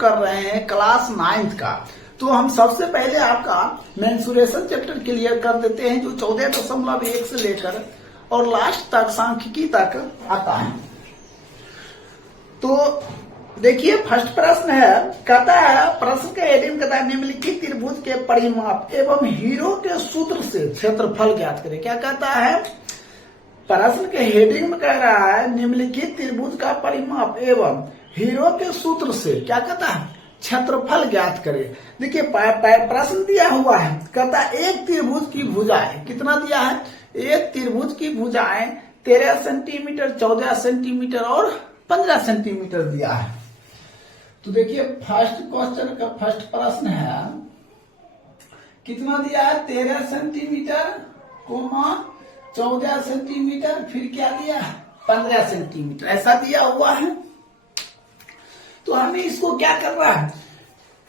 कर रहे हैं क्लास 9th का। तो हम सबसे पहले आपका मेंसुरेशन चैप्टर क्लियर कर देते हैं, जो 14.1 से लेकर और लास्ट तक सांख्यिकी तक आता है। तो देखिए फर्स्ट प्रश्न है, कहता है प्रश्न के हेडिंग कहता है निम्नलिखित त्रिभुज के परिमाप एवं हीरो के सूत्र से क्षेत्रफल ज्ञात करें। क्या कहता है, प्रश्न के हेडिंग में कह रहा है निम्नलिखित त्रिभुज का परिमाप एवं हीरो के सूत्र से क्या कहता है, क्षेत्रफल ज्ञात करें। देखिए प्रश्न दिया हुआ है, कहता है एक त्रिभुज की भुजाएं कितना दिया है, एक त्रिभुज की भुजाएं 13 सेंटीमीटर, 14 सेंटीमीटर और 15 सेंटीमीटर दिया है। तो देखिए फर्स्ट क्वेश्चन का फर्स्ट प्रश्न है, कितना दिया है 13 सेंटीमीटर, 14 सेंटीमीटर, फिर क्या दिया 15 सेंटीमीटर, ऐसा दिया हुआ है। तो हमें इसको क्या करना है,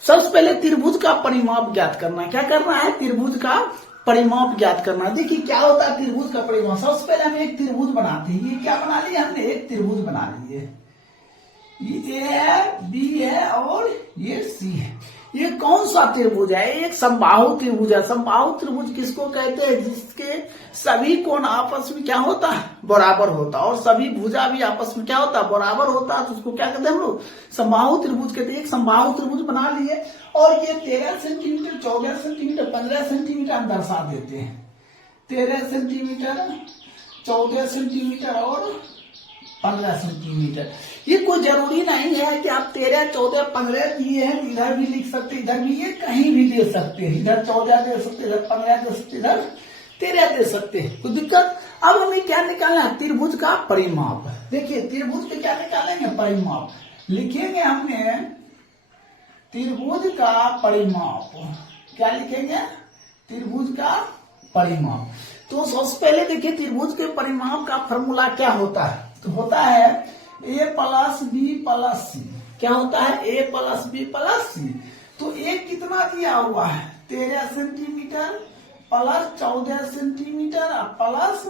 सबसे पहले त्रिभुज का परिमाप ज्ञात करना है। क्या करना है, त्रिभुज का परिमाप ज्ञात करना है। देखिए क्या होता है त्रिभुज का परिमाप, सबसे पहले हम एक त्रिभुज बनाते हैं। ये क्या बना लिया हमने, एक त्रिभुज बना लिए। ये ए है, बी है और ये सी है। ये कौन सा त्रिभुज है, एक समबाहु त्रिभुज है। समबाहु त्रिभुज किसको कहते हैं, जिसके सभी कोण आपस में क्या होता है, बराबर होता है, और सभी भुजा भी आपस में क्या होता है, बराबर होता है। तो उसको क्या कहते हैं हम लोग, समबाहु त्रिभुज कहते हैं। एक समबाहु त्रिभुज बना लिए और ये 13 सेंटीमीटर, 14 सेंटीमीटर, 15 सेंटीमीटर हम दर्शा देते हैं। 13 सेंटीमीटर, 14 सेंटीमीटर और 15 सेंटीमीटर। ये कोई जरूरी नहीं है कि आप 13, 14, 15 दिए हैं, इधर भी लिख सकते, इधर भी, ये कहीं भी दे सकते हैं। इधर 14 दे सकते, इधर 15 दे सकते, इधर 13 दे सकते हैं, कोई दिक्कत। अब हमें क्या निकालना है, त्रिभुज का परिमाप। देखिए त्रिभुज के क्या निकालेंगे, परिमाप लिखेंगे हमने, त्रिभुज का परिमाप। क्या लिखेंगे, त्रिभुज का परिमाप। तो सबसे पहले देखिए त्रिभुज के परिमाप का फॉर्मूला क्या होता है, तो होता है a प्लस बी प्लस सी। क्या होता है, a प्लस बी प्लस सी। तो a कितना दिया हुआ है, 13 centimetre plus 14 centimetre plus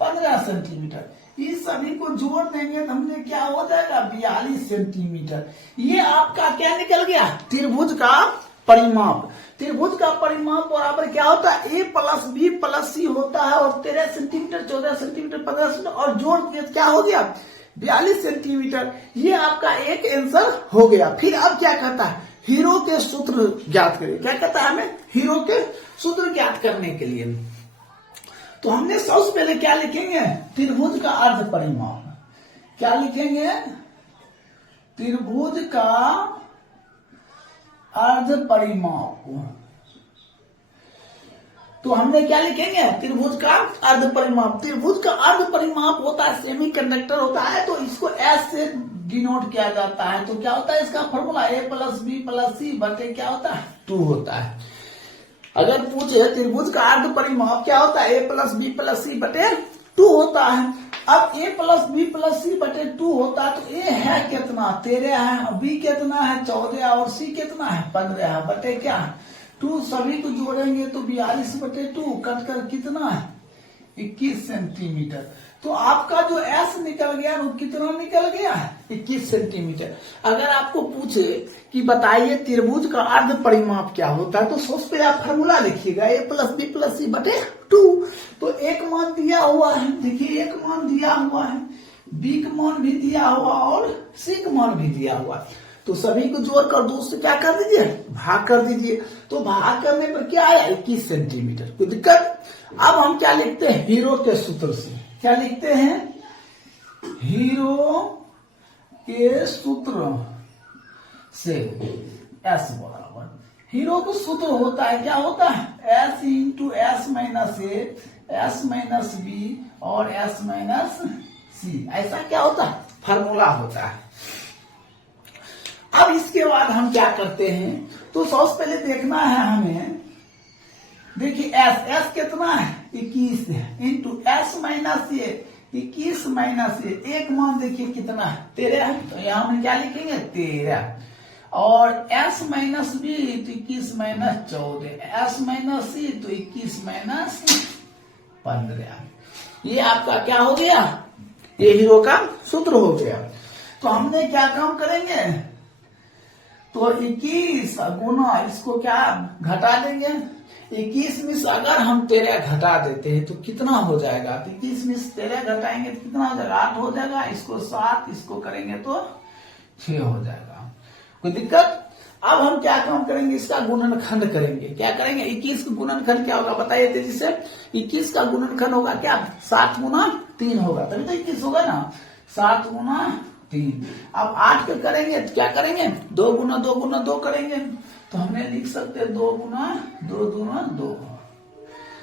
15 centimetre. इस सभी को जोड़ देंगे तो हमने क्या हो जाएगा, 42 सेंटीमीटर। ये आपका क्या निकल गया, त्रिभुज का परिमाप। त्रिभुज का परिमाप बराबर क्या होता है, a प्लस बी प्लस सी होता है, और 13 सेंटीमीटर, 14 सेंटीमीटर, 15 सेंटीमीटर और जोड़ दिए क्या हो गया, 42 सेंटीमीटर। ये आपका एक आंसर हो गया। फिर अब क्या कहता है, हीरो के सूत्र ज्ञात करें। क्या कहता है हमें, हीरो के सूत्र ज्ञात करने के लिए। तो हमने सबसे पहले क्या लिखेंगे, त्रिभुज का अर्ध परिमाप। क्या लिखेंगे, त्रिभुज का अर्ध परिमाप। तो हमने क्या लिखेंगे, त्रिभुज का अर्ध परिमाप। त्रिभुज का अर्ध परिमाप होता है, सेमी कंडक्टर होता है, तो इसको एस से डिनोट किया जाता है। तो क्या होता है इसका formula, a plus B plus C बटे क्या होता है, 2 होता है। अगर पूछे त्रिभुज का अर्ध परिमाप क्या होता है, a plus B plus C बटे 2 होता है। अब a plus B plus C बटे 2 होता है, तो a है कितना, 13 है, b कितना है 14 और c कितना है 15 है, बटे क्या 2। सभी को जोड़ेंगे तो 42 बटे 2 कट कर कितना है 21 सेंटीमीटर। तो आपका जो s निकल गया वो कितना निकल गया है, 21 सेंटीमीटर। अगर आपको पूछे कि बताइए त्रिभुज का अर्ध परिमाप क्या होता है, तो सबसे पहले आप फॉर्मूला लिखिएगा, a plus B plus C बटे 2। तो एक मान दिया हुआ है, देखिए एक मान दिया हुआ है, b का मान भी दिया हुआ और c का मान भी दिया हुआ। तो सभी को जोड़कर 2 से क्या कर दीजिए, भाग कर दीजिए। तो भाग करने पर क्या आया, 21 सेंटीमीटर। कोई दिक्कत। अब हम क्या लिखते हैं, हीरो के सूत्र से। क्या लिखते हैं, हीरो के सूत्र से S बराबर, हीरो का सूत्र होता है, क्या होता है, S into S minus A, S minus B और S माइनस C। ऐसा क्या होता है, फार्मूला होता है। अब इसके बाद हम क्या करते हैं, तो सबसे पहले देखना है हमें, देखिए S कितना है 21 है, into S minus A, 21 minus A, एक मान देखिए कितना है 13 है, तो यहाँ हम क्या लिखेंगे 13, और S माइनस B तो 21 माइनस 14, S माइनस C तो 21 माइनस 15। ये आपका क्या हो गया, ये हीरो का सूत्र हो गया। तो हमने क्या काम करेंगे, तो 21 गुना इसको क्या घटा देंगे, 21 में से अगर हम 13 घटा देते हैं तो कितना हो जाएगा, तो 21 में से 13 घटाएंगे तो कितना हो जाएगा, 8 हो जाएगा। इसको 7 इसको करेंगे तो 6 हो जाएगा। कोई दिक्कत? अब हम क्या काम करेंगे, इसका गुणनखंड करेंगे। क्या करेंगे, 21 का गुणनखंड क्या होगा बताइए तेजी से। 21 का गुणनखंड होगा क्या, 7 गुना 3 होगा, तभी तो 21 होगा ना, 7 गुना 3। अब 8 का करेंगे तो क्या करेंगे, 2 गुना 2 गुना 2 करेंगे, तो हमने लिख सकते 2 गुना 2 गुना 2।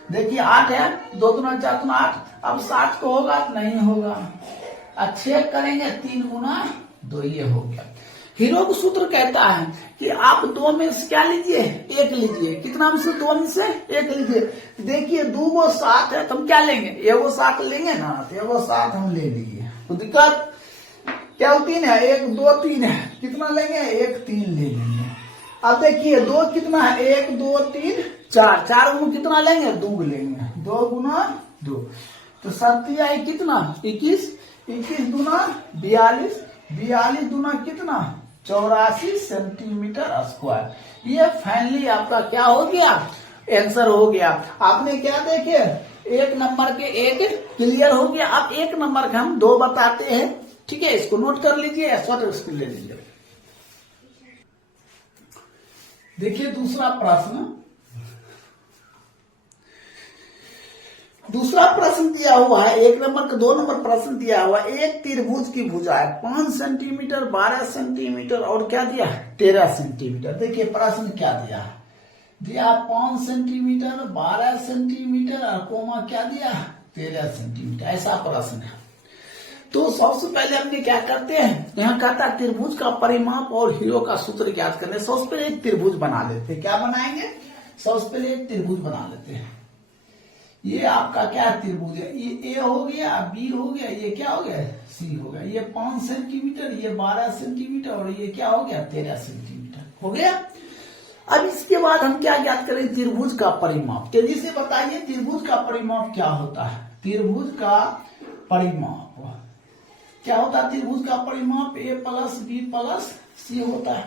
देखिए 8 है, 2 गुना 4 गुना 8। अब 7 को होगा नहीं होगा, 6 करेंगे 3 गुना 2, ये हो गया। हीरो सूत्र कहता है कि आप 2 में से क्या लीजिए, 1 लीजिए। कितना में से, 2 में से 1 लीजिए। देखिए 2 को 7 है तो हम क्या लेंगे, 1 7 लेंगे ना, तो 1 7 हम ले लीजिए। तो दिक्कत क्या, 3 है, 1 2 3 है, कितना लेंगे, 1 3 ले लेंगे। अब देखिए 2 कितना है, 1 2 3 4, 4 गुना कितना लेंगे, 2 लेंगे, 2 गुना 2। तो 7 कितना 21, 21 दूना 42, 42 दूना कितना 84 सेंटीमीटर स्क्वायर। ये फाइनली आपका क्या हो गया, आंसर हो गया। आपने क्या देखे, 1 नंबर के 1 क्लियर हो गया। अब 1 नंबर का हम 2 बताते हैं, ठीक है, इसको नोट कर लीजिए, इसको ले लीजिए। देखिए दूसरा प्रश्न दिया हुआ है, 1 नंबर का 2 नंबर प्रश्न दिया हुआ है। एक त्रिभुज की भुजा है 5 सेंटीमीटर, 12 सेंटीमीटर और क्या दिया, 13 सेंटीमीटर। देखिए प्रश्न क्या दिया 5 सेंटीमीटर, 12 सेंटीमीटर और कोमा क्या दिया, 13 सेंटीमीटर, ऐसा प्रश्न है। तो सबसे पहले हमने क्या करते हैं, यहाँ कहता है त्रिभुज का परिमाप और हीरो का सूत्र ज्ञात करने। सबसे पहले एक त्रिभुज बना लेते हैं। क्या बनाएंगे, सबसे पहले एक त्रिभुज बना लेते हैं। ये आपका क्या त्रिभुज है, ये ए हो गया, बी हो गया, ये क्या हो गया, सी हो गया। ये 5 सेंटीमीटर, ये 12 सेंटीमीटर और ये क्या हो गया, 13 सेंटीमीटर हो गया। अब इसके बाद हम क्या ज्ञात करें, त्रिभुज का परिमाप। तेजी से बताइए त्रिभुज का परिमाप क्या होता है। त्रिभुज का परिमाप क्या होता है, त्रिभुज का परिमाप ए प्लस बी प्लस सी होता है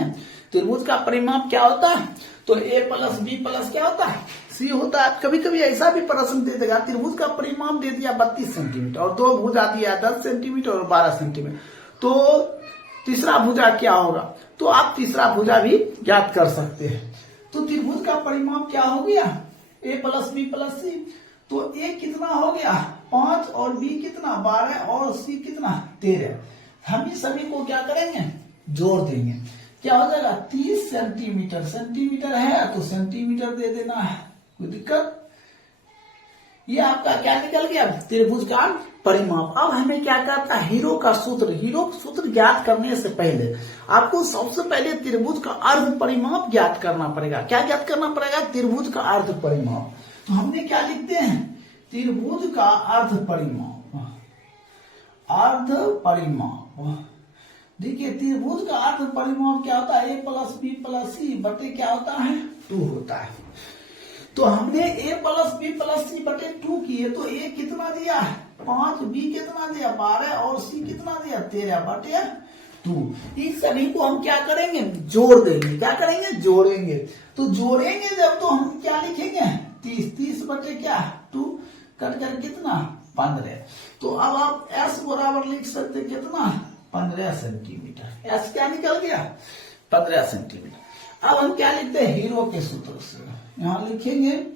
ना। त्रिभुज का परिमाप क्या होता है, तो ए प्लस बी प्लस क्या होता है, सी होता है। कभी कभी ऐसा भी प्रश्न दे देगा, त्रिभुज का परिमाप दे दिया 32 सेंटीमीटर और 2 भुजा दिया 10 सेंटीमीटर और 12 सेंटीमीटर, तो तीसरा भुजा क्या होगा, तो आप तीसरा भुजा भी ज्ञात कर सकते हैं। तो त्रिभुज का परिमाप क्या हो गया, ए प्लस बी प्लस सी। तो ए कितना हो गया 5 और बी कितना 12 और सी कितना 13। हम इस सभी को क्या करेंगे, जोड़ देंगे, क्या हो जाएगा 30 सेंटीमीटर। सेंटीमीटर है तो सेंटीमीटर दे देना है, कोई दिक्कत। ये आपका क्या निकल गया, त्रिभुज का परिमाप। अब हमें क्या करता है, हीरो का सूत्र ज्ञात करने से पहले आपको सबसे पहले त्रिभुज का अर्ध परिमाप ज्ञात करना पड़ेगा। क्या ज्ञात करना पड़ेगा, त्रिभुज का अर्ध परिमाप। तो हमने क्या लिखते हैं, त्रिभुज का अर्ध परिमाप। देखिए त्रिभुज का अर्ध परिमाप क्या होता है, ए प्लस बी प्लस सी बटे क्या होता है 2 होता है। तो हमने ए प्लस बी प्लस सी बटे 2 किए, तो ए कितना दिया 5, बी कितना दिया 12 और सी कितना दिया 13 बटे 2। इस सभी को हम क्या करेंगे, जोड़ देंगे। क्या करेंगे, जोड़ेंगे। तो जोड़ेंगे जब, तो हम क्या लिखेंगे 30 बटे क्या 2 कट कर कितना 15। तो अब आप एस बराबर लिख सकते कितना 15 सेंटीमीटर। एस क्या निकल गया 15 सेंटीमीटर। अब हम क्या लिखते हैं, हीरो के सूत्र से। यहां लिखेंगे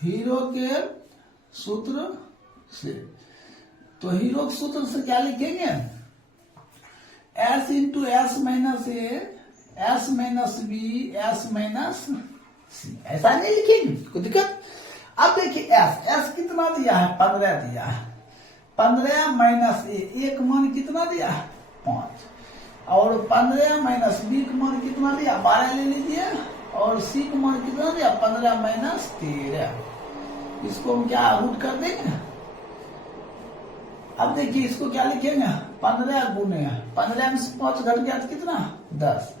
हीरो के सूत्र से। तो हीरो के सूत्र से क्या लिखेंगे, S into S minus A, S minus B, S minus C. ऐसा नहीं लिखेंगे, कोई दिक्कत। अब देखिए एस कितना दिया है 15 दिया है, 15 माइनस ए, एक मान कितना दिया 5 और 15 माइनस बी का मान कितना दिया 12 ले लीजिए और सी का मान कितना दिया 15 माइनस 13। इसको हम क्या रूट कर देंगे। अब देखिए इसको क्या लिखेंगे 15 गुने 15 में से 5 घट गया तो कितना 10,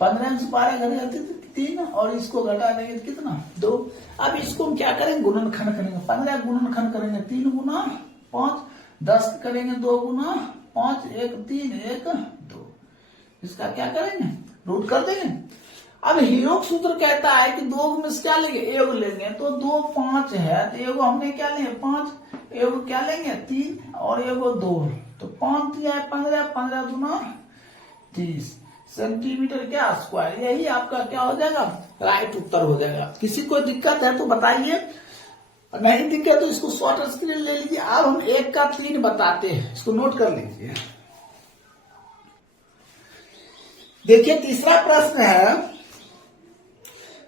15 में से 12 घट गया तो 3 और इसको घटा देंगे तो कितना 2। अब इसको हम क्या करेंगे, गुणनखंड करेंगे। 15 गुणनखंड करेंगे 3 गुना 5, 10 करेंगे 2 गुना 5, 1 3 1 2। इसका क्या करेंगे, रूट कर देंगे। अब हीरो सूत्र कहता है कि 2 में से क्या लेंगे, एगो लेंगे, तो 2 5 है, तो एगो हमने क्या लेंगे 5, एगो क्या लेंगे 3 और एगो 2, तो 5 दिया है 15, 15 दूना 30 सेंटीमीटर क्या स्क्वायर। यही आपका क्या हो जाएगा, राइट उत्तर हो जाएगा। किसी को दिक्कत है तो बताइए, नहीं दिक्कत तो इसको शॉर्ट स्क्रीन ले लीजिए। अब हम 1 का 3 बताते हैं, इसको नोट कर लीजिए। देखिए तीसरा प्रश्न है,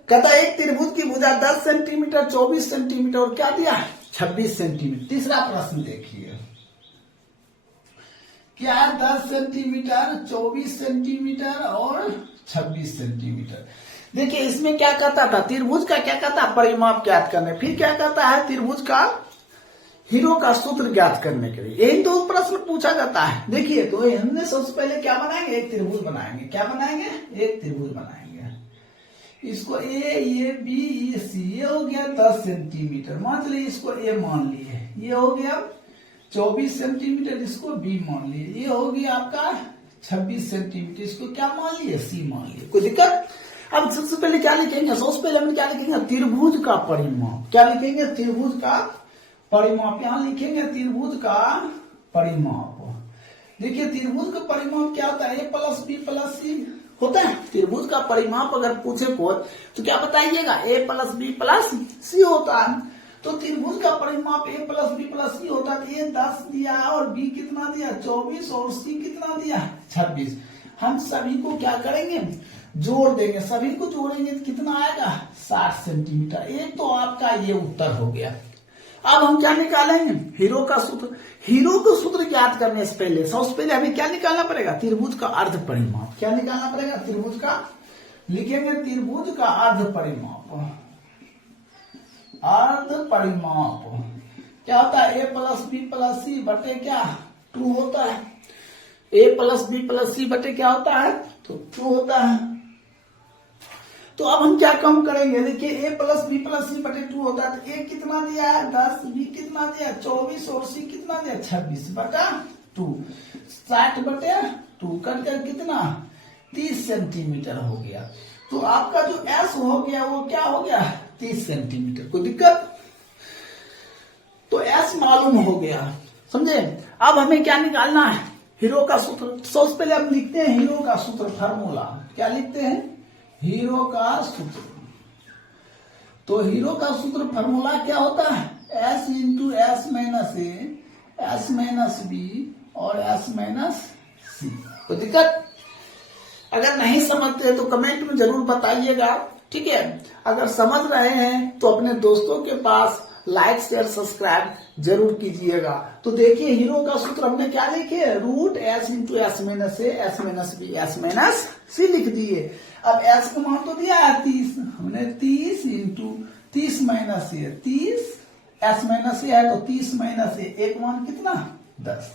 कहता एक त्रिभुज की भुजा 10 सेंटीमीटर 24 सेंटीमीटर और क्या दिया 26 सेंटीमीटर। तीसरा प्रश्न देखिए क्या है, 10 सेंटीमीटर 24 सेंटीमीटर और 26 सेंटीमीटर। देखिए इसमें क्या कहता था, त्रिभुज का क्या कहता है, परिमाप ज्ञात करने। फिर क्या कहता है, त्रिभुज का हीरो का सूत्र ज्ञात करने के लिए। यही 2 प्रश्न पूछा जाता है। देखिए तो हमने सबसे पहले क्या बनाएंगे, एक त्रिभुज बनाएंगे। क्या बनाएंगे, एक त्रिभुज बनाएंगे। इसको ये बी ये सी, ये हो गया 10 सेंटीमीटर, मान चलिए इसको ए मान लिए। ये हो गया 24 सेंटीमीटर, इसको बी मान लिए। ये हो गया आपका 26 सेंटीमीटर, इसको क्या मान लिए, सी मान लिए। कोई दिक्कत। अब सबसे पहले क्या लिखेंगे, सबसे पहले हम क्या लिखेंगे, त्रिभुज का परिमाप। क्या लिखेंगे, त्रिभुज का परिमाप। यहां लिखेंगे त्रिभुज का परिमाप। देखिए त्रिभुज का परिमाप क्या होता है, ए प्लस बी प्लस सी होता है। त्रिभुज का परिमाप अगर पूछे को तो क्या बताइएगा, ए प्लस बी प्लस सी होता है। तो त्रिभुज का परिमाप ए प्लस बी प्लस सी होता है। ए 10 दिया और बी कितना दिया 24 और सी कितना दिया 26। हम सभी को क्या करेंगे, जोड़ देंगे। सभी को जोड़ेंगे तो कितना आएगा 60 सेंटीमीटर। एक तो आपका ये उत्तर हो गया। अब हम क्या निकालेंगे, हीरो का सूत्र। हीरो का सूत्र ज्ञात करने से पहले सबसे पहले हमें क्या निकालना पड़ेगा, त्रिभुज का अर्ध परिमाप। क्या निकालना पड़ेगा, त्रिभुज का, लिखेंगे त्रिभुज का अर्ध परिमाप। अर्ध परिमाप क्या होता है, ए प्लस बी प्लस सी बटे क्या 2 होता है। ए प्लस बी प्लस सी बटे क्या होता है, तो 2 होता है। तो अब हम क्या कम करेंगे, देखिए ए प्लस बी प्लस सी बटे 2 होता है। तो ए कितना दिया है 10, बी कितना दिया 24 और सी कितना दिया 26 बटा 2, 60 बटे 2 करके कितना 30 सेंटीमीटर हो गया। तो आपका जो एस हो गया वो क्या हो गया 30 सेंटीमीटर। कोई दिक्कत। तो एस मालूम हो गया, समझे। अब हमें क्या निकालना है, हीरो का सूत्र। सबसे पहले हम लिखते हैं हीरो का सूत्र, फार्मूला। क्या लिखते हैं, हीरो का सूत्र। तो हीरो का सूत्र फार्मूला क्या होता है, S into S minus A, S minus B और एस माइनस सी। कोई दिक्कत। अगर नहीं समझते तो कमेंट में जरूर बताइएगा, ठीक है। अगर समझ रहे हैं तो अपने दोस्तों के पास लाइक शेयर सब्सक्राइब जरूर कीजिएगा। तो देखिए हीरो का सूत्र हमने क्या लिखे, root S into S minus A, S minus B, S minus C लिख दिए। अब एस का मान तो दिया है 30, हमने 30 इंटू 30 माइनस ए, 30 एस माइनस ए है तो 30 माइनस ए, एक मान कितना 10,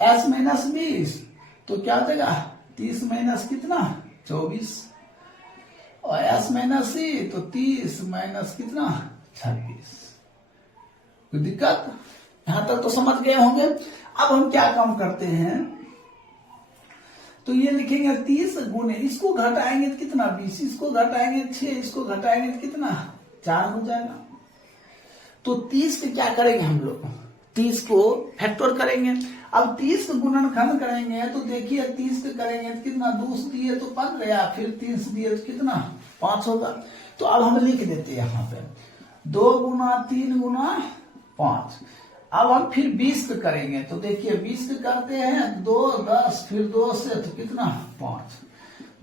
एस माइनस 20 तो क्या हो जाएगा 30 माइनस कितना 24 और एस माइनस सी तो 30 माइनस कितना 26। कोई दिक्कत, यहां तक तो समझ गए होंगे। अब हम क्या काम करते हैं, तो ये लिखेंगे 30 गुने, इसको घटाएंगे तो कितना 20, इसको घटाएंगे 6, इसको घटाएंगे तो कितना 4 हो जाएगा। तो 30 के क्या करेंगे हम लोग, 30 को फैक्टर करेंगे। अब 30 का गुणनखंड करेंगे तो देखिए 30 के करेंगे तो कितना 2 दिए तो 15, फिर 30 दिए तो कितना 5 होगा। तो अब हम लिख देते हैं यहाँ पे 2 गुना 3 गुना 5। अब हम फिर 20 का करेंगे तो देखिए 20 का करते हैं 2 10 फिर 2 से तो कितना 5,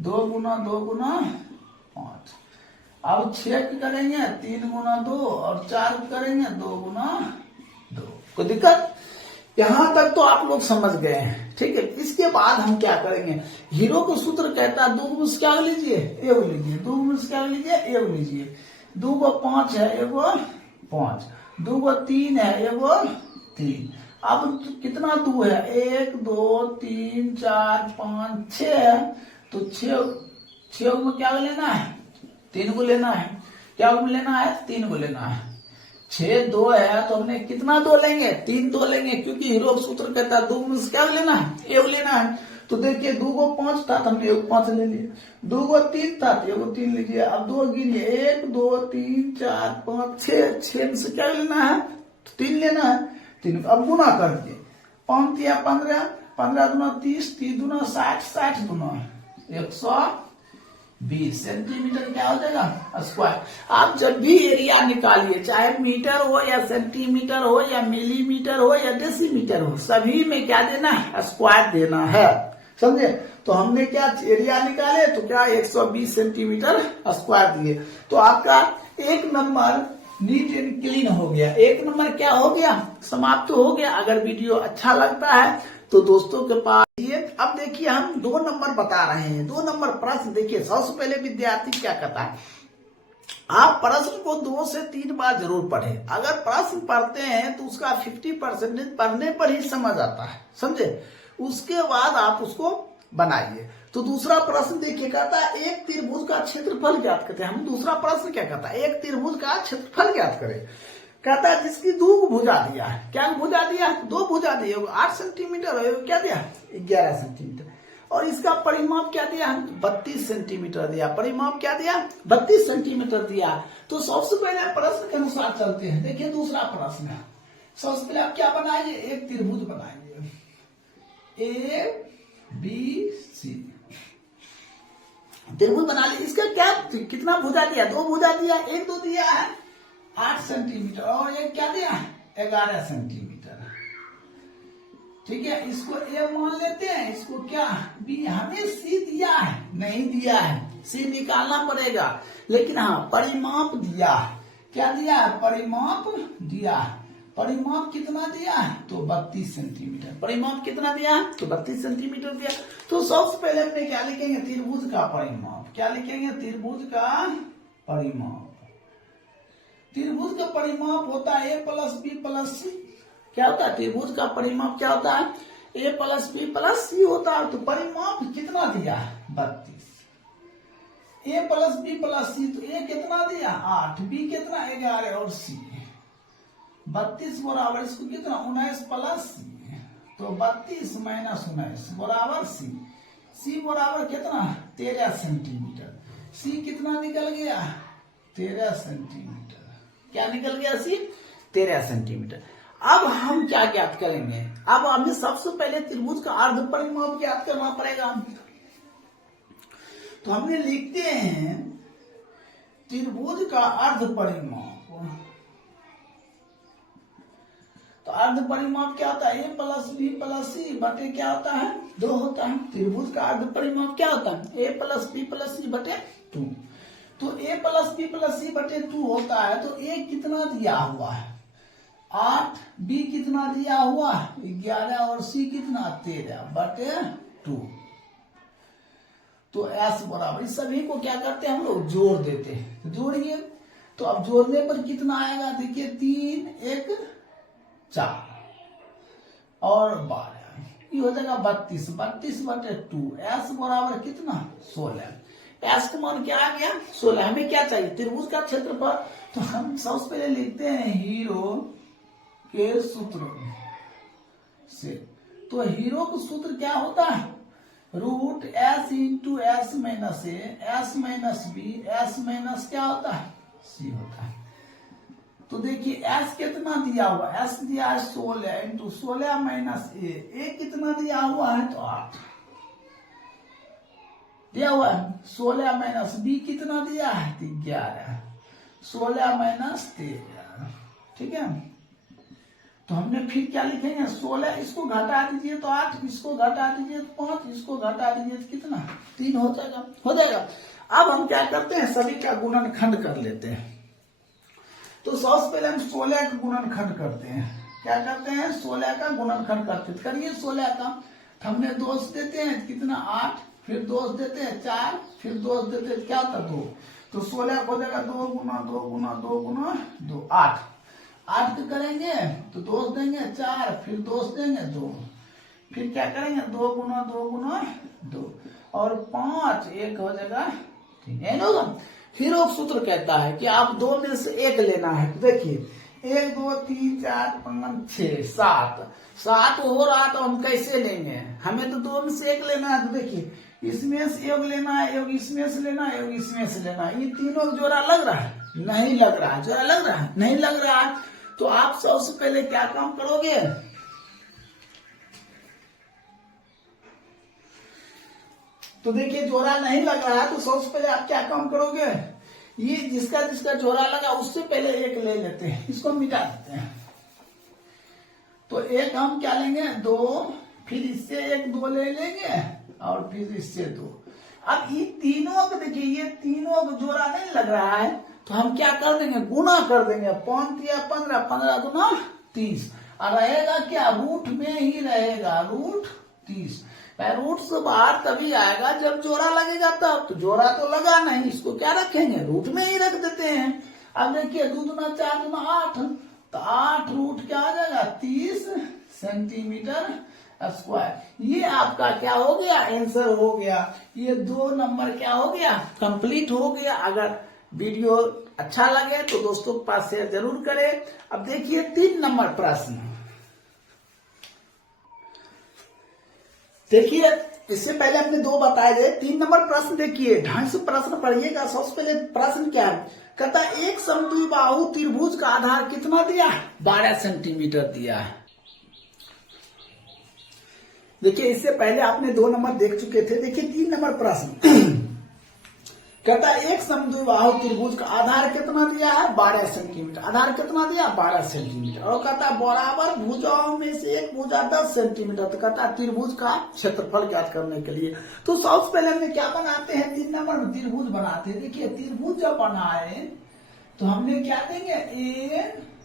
2 गुना 5। अब 6 का करेंगे 3 गुना 2 और 4 का करेंगे 2 गुना 2। कोई दिक्कत, यहां तक तो आप लोग समझ गए हैं, ठीक है। इसके बाद हम क्या करेंगे, हीरो को सूत्र कहता है 2 गुना क्या लीजिए एगो लीजिए, 2 गुना क्या लीजिए एगो लीजिए। 2 को 5 है एगो 5, 2 को 3 है एगो 3। अब कितना 2 है 1 2 3 4 5 6 है तो 6 में क्या लेना है 3 को लेना है। क्या लेना है 3 को लेना है। 6 2 है तो हमने कितना 2 लेंगे 3 2 लेंगे, क्योंकि हीरो सूत्र कहता है 2 में क्या लेना है एगो लेना है। तो देखिए 2 को 5 था तो हमने 1 5 ले लिया, 2 को 3 था तो 1 3 लीजिए। अब 2 गिनिए, 1 2 3 4 5 6, 6 में से क्या लेना है? 3 लेना है, 3। अब गुना कर दिए, 5 या 15, 15 दूना 30, 30 दूना 60, 60 दूना 120 सेंटीमीटर क्या हो जाएगा? स्क्वायर। आप जब भी एरिया निकालिए, चाहे मीटर हो या सेंटीमीटर हो या मिलीमीटर हो या डेसीमीटर हो, सभी में क्या देना है? स्क्वायर देना है, समझे? तो हमने क्या एरिया निकाले तो क्या 120 सेंटीमीटर स्क्वायर दिए। तो आपका 1 नंबर नीट एंड क्लीन हो गया। 1 नंबर क्या हो गया? समाप्त हो गया। अगर वीडियो अच्छा लगता है तो दोस्तों के पास ये। अब देखिए हम 2 नंबर बता रहे हैं। 2 नंबर प्रश्न देखिए, सबसे पहले विद्यार्थी क्या करता है, आप प्रश्न को 2 से 3 बार जरूर पढ़ें। अगर प्रश्न पढ़ते हैं तो उसका 50% पढ़ने पर ही समझ आता है, समझे? उसके बाद आप उसको बनाइए। तो दूसरा प्रश्न देखिए, कहता है एक त्रिभुज का क्षेत्रफल ज्ञात करते हैं। हम दूसरा प्रश्न क्या कहता है? एक त्रिभुज का क्षेत्रफल ज्ञात करें। कहता है जिसकी 2 भुजा दिया है। क्या भुजा दिया? 2 भुजा दिए, 8 सेंटीमीटर है, क्या दिया? 11 सेंटीमीटर। और इसका परिमाप क्या दिया? 32 सेंटीमीटर दिया। परिमाप क्या दिया? 32 सेंटीमीटर दिया। तो सबसे पहले प्रश्न के अनुसार चलते हैं। देखिए दूसरा प्रश्न है। सबसे पहले आप क्या बनाइए? एक त्रिभुज बनाइए, ABC त्रिभुज बना लीजिए। इसका क्या कितना भुजा दिया? 2 भुजा दिया। 1 2 दिया है 8 सेंटीमीटर और एक क्या दिया? 11 सेंटीमीटर। ठीक है, इसको ए मान लेते हैं, इसको क्या बी। हमें सी दिया है? नहीं दिया है, सी निकालना पड़ेगा। लेकिन हाँ परिमाप दिया। क्या दिया है? परिमाप दिया। परिमाप कितना दिया है? तो 32 सेंटीमीटर। परिमाप कितना दिया? तो 32 सेंटीमीटर दिया। तो सबसे पहले हमने क्या लिखेंगे? त्रिभुज का परिमाप। क्या लिखेंगे? त्रिभुज का परिमाप। त्रिभुज का परिमाप होता है a प्लस बी प्लस सी। क्या होता है? त्रिभुज का परिमाप क्या होता है? a प्लस बी प्लस सी होता है। तो परिमाप कितना दिया है? 32। a प्लस बी प्लस सी, तो a कितना दिया? 8, b कितना? 11 और c 32 बराबर इसको कितना? 19 प्लस सी, तो 32 माइनस 19 बराबर सी। सी बराबर कितना? 13 सेंटीमीटर। सी कितना निकल गया? 13 सेंटीमीटर। क्या निकल गया? सी 13 सेंटीमीटर। अब हम क्या ज्ञात करेंगे? अब हमें सबसे पहले त्रिभुज का अर्ध परिमाप ज्ञात करना पड़ेगा। तो हमने लिखते हैं त्रिभुज का अर्ध परिमाप। तो अर्ध परिमाप क्या होता है? a plus B plus C बटे क्या होता है? 2 होता है। त्रिभुज का अर्ध परिमाप क्या होता है? a plus B plus C बटे 2। तो a plus B plus C बटे 2 होता है। तो a कितना दिया हुआ है? 8, b कितना दिया हुआ? 11 और c कितना? 13 बटे 2। तो s बराबर, इस सभी को क्या करते हैं हम लोग? जोड़ देते हैं। जोड़िए, तो अब जोड़ने पर कितना आएगा? देखिए 3 1 4 और 12, ये हो जाएगा 32। 32 बटे 2। s बराबर कितना? 16। s का मान क्या आ गया? 16। हमें क्या चाहिए? त्रिभुज का क्षेत्रफल। तो हम सबसे पहले लिखते हैं हीरो के सूत्र से। तो हीरो का सूत्र क्या होता है? Root s into S minus A, S minus B, S minus क्या होता है? सी होता है। तो देखिए s कितना दिया हुआ? s दिया है 16 इंटू 16 माइनस ए कितना दिया हुआ है? तो 8 दिया हुआ है। 16 माइनस बी कितना दिया है? 11। 16 माइनस 13। ठीक है, तो हमने फिर क्या लिखेंगे? 16, इसको घटा दीजिए तो 8, इसको घटा दीजिए तो 5, इसको घटा दीजिए तो कितना? 3 हो जाएगा। हो जाएगा। अब हम क्या करते हैं? सभी का गुणनखंड कर लेते हैं। तो सबसे पहले हम 16 का गुणनखंड करते हैं। क्या करते हैं? 16 का गुणनखंड करते हैं। करिए 16 का। हमने 2 देते हैं कितना? 8, फिर 2 देते हैं 4, फिर 2 देते हैं क्या होता? 2। तो 16 हो जाएगा 2 गुना 2 गुना 2 गुना 2, 8। 8 को करेंगे तो 2 देंगे 4, फिर 2 देंगे 2, फिर क्या करेंगे? 2 गुना 2 गुना 2 और 5, 1 हो जाएगा। ठीक है ना? फिर वो सूत्र कहता है कि आप 2 में से 1 लेना है। तो देखिए 1 2 3 4 5 6 7 7 हो रहा तो हम कैसे लेंगे? हमें तो 2 में से 1 लेना है। तो देखिए इसमें से 1 लेना है, 1 इसमें से लेना है, 1 इसमें से लेना है। ये तीनों जोड़ा लग रहा है? नहीं लग रहा है। जोड़ा लग रहा है? नहीं लग रहा है। तो आप सबसे पहले क्या काम करोगे? तो देखिए जोड़ा नहीं लग रहा है तो सबसे पहले आप क्या काम करोगे? ये जिसका जिसका जोड़ा लगा उससे पहले 1 ले लेते हैं, इसको मिटा देते हैं। तो 1 हम क्या लेंगे? 2, फिर इससे 1 2 ले लेंगे और फिर इससे 2। अब ये तीनों को देखिए, ये तीनों को जोड़ा नहीं लग रहा है तो हम क्या कर देंगे? गुना कर देंगे। 5 या 15, 15 गुना 30 और रहेगा क्या? रूट में ही रहेगा, रूट 30। रूट से बाहर तभी आएगा जब जोड़ा लगेगा तब। तो जोड़ा तो लगा नहीं, इसको क्या रखेंगे? रूट में ही रख देते हैं। अब देखिए 2 दूना 4 दूना 8, तो 8 रूट क्या आ जाएगा? 30 सेंटीमीटर स्क्वायर। ये आपका क्या हो गया? आंसर हो गया। ये 2 नंबर क्या हो गया? कंप्लीट हो गया। अगर वीडियो अच्छा लगे तो दोस्तों के पास शेयर जरूर करें। अब देखिए 3 नंबर प्रश्न। देखिए इससे पहले हमने 2 बताए थे। 3 नंबर प्रश्न देखिए, ढंग से प्रश्न पढ़िएगा। सबसे पहले प्रश्न क्या है? कहता एक समद्विबाहु त्रिभुज का आधार कितना दिया? 12 सेंटीमीटर दिया है। देखिए इससे पहले आपने 2 नंबर देख चुके थे। देखिए 3 नंबर प्रश्न कहता एक समद्विबाहु त्रिभुज का आधार कितना दिया है? 12 सेंटीमीटर। आधार कितना दिया? 12 सेंटीमीटर। और कहता बराबर भुजाओं में से एक भुजा 10 सेंटीमीटर। तो कहता त्रिभुज का क्षेत्रफल ज्ञात करने के लिए तो सबसे पहले हमने क्या बनाते हैं? 3 नंबर में त्रिभुज बनाते हैं। देखिए त्रिभुज जब बनाए तो हमने क्या देंगे?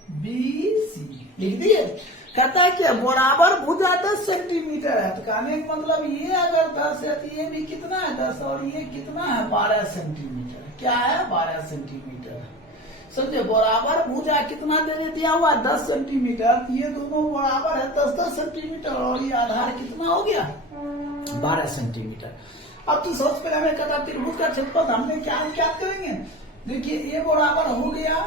ABC लिख दिए। कहता है कि बराबर भुजा 10 सेंटीमीटर है। तो कहने का मतलब ये अगर 10 है तो ये भी कितना है? 10। और ये कितना है? 12 सेंटीमीटर। क्या है? 12 सेंटीमीटर। समझे? बराबर भुजा कितना देने दिया हुआ? 10 सेंटीमीटर। ये दोनों बराबर है 10-10 सेंटीमीटर। और ये आधार कितना हो गया? 12 सेंटीमीटर। अब तो सबसे पहले हमें कहता त्रिभुज का क्षेत्रफल हमने क्या करेंगे? देखिए ए बराबर हो गया,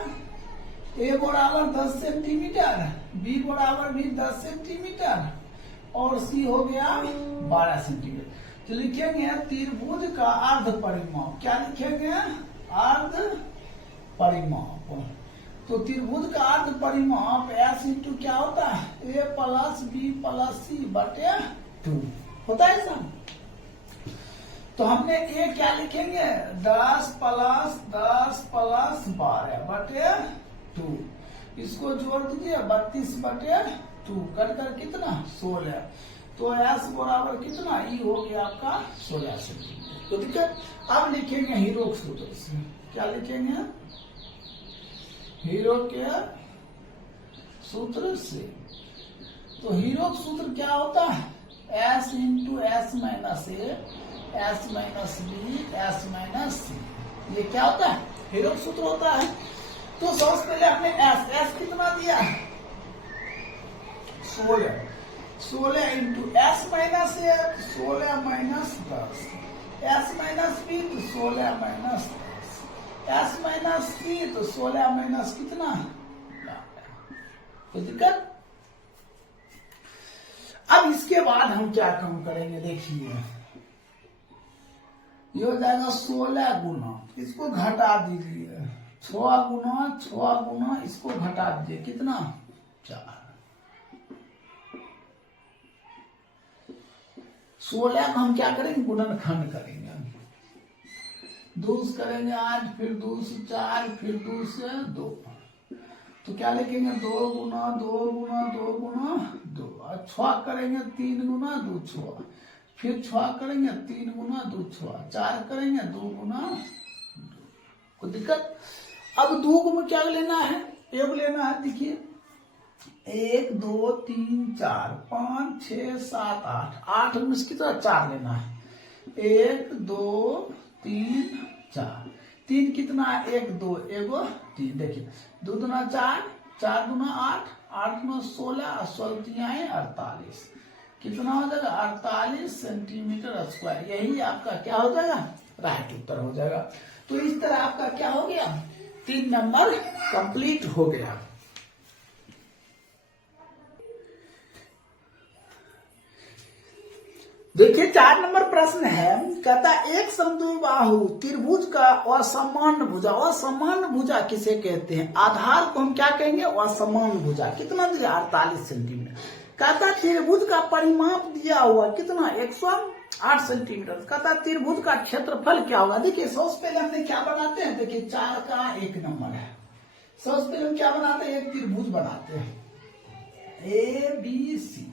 ए बराबर 10 सेंटीमीटर, बी बराबर भी 10 सेंटीमीटर और सी हो गया 12 सेंटीमीटर। तो लिखेंगे त्रिभुज का अर्ध परिमाप। क्या लिखेंगे? अर्ध परिमाप। तो त्रिभुज का अर्ध परिमाप S इंटू क्या होता है? A plus B plus C बटे 2 होता है सब। तो हमने ए क्या लिखेंगे? 10 प्लस 12 बटे 2। इसको जोड़ दीजिए 32 बटे 2 कट कर कितना? 16। तो S बराबर कितना? ई हो गया आपका 16 सेंटीमीटर। तो दिक्कत अब लिखेंगे हीरो के सूत्र से। क्या लिखेंगे? हीरो के सूत्र से। तो हीरो का सूत्र क्या होता है? S into S minus A, S minus B, S minus C. ये क्या होता है? हीरो का सूत्र होता है। तो सबसे पहले हमने S कितना दिया? 16 इंटू S माइनस ए 16 माइनस 10, S माइनस बी तो 16 माइनस 10, S माइनस सी तो 16 माइनस कितना? कोई दिक्कत? अब इसके बाद हम क्या काम करेंगे? देखिए ये हो जाएगा 16 गुना, इसको घटा दीजिए 6 गुना इसको घटा दीजिए कितना? 4। 16 को हम क्या करेंगे? गुणनखंड करेंगे। 2 करेंगे 8, फिर 2 से 4, फिर 2 से 2। तो क्या लिखेंगे? 2 गुना 2 गुना 2 गुना 2। और 6 करेंगे 3 गुना 2 6, फिर 6 करेंगे 3 गुना 2 6, 4 करेंगे 2 गुना 2। कोई दिक्कत? अब 2 को में क्या लेना है? एक लेना है। देखिए 1 2 3 4 5 6 7 8, 8 में से कितना? 4 लेना है। 1 2 3 4, 3 कितना? 1 2 1 3। देखिए 2 दूना 4, 4 दूना 8, 8 में 16, 16 48। कितना हो जाएगा? 48 सेंटीमीटर स्क्वायर। यही आपका क्या हो जाएगा? राइट उत्तर हो जाएगा। तो इस तरह आपका क्या हो गया? 3 नंबर कंप्लीट हो गया। देखिए 4 नंबर प्रश्न है, कहता एक समद्विबाहु त्रिभुज का असमान भुजा, असमान भुजा किसे कहते हैं? आधार को हम क्या कहेंगे? असमान भुजा। कितना दिया? 48 सेंटीमीटर। कहता त्रिभुज का परिमाप दिया हुआ कितना? 108 सेंटीमीटर। कहता त्रिभुज का क्षेत्रफल क्या होगा? देखिए सबसे पहले हमने क्या बनाते हैं, देखिए 4 का 1 नंबर है। सबसे पहले हम क्या बनाते हैं? एक त्रिभुज बनाते हैं ABC।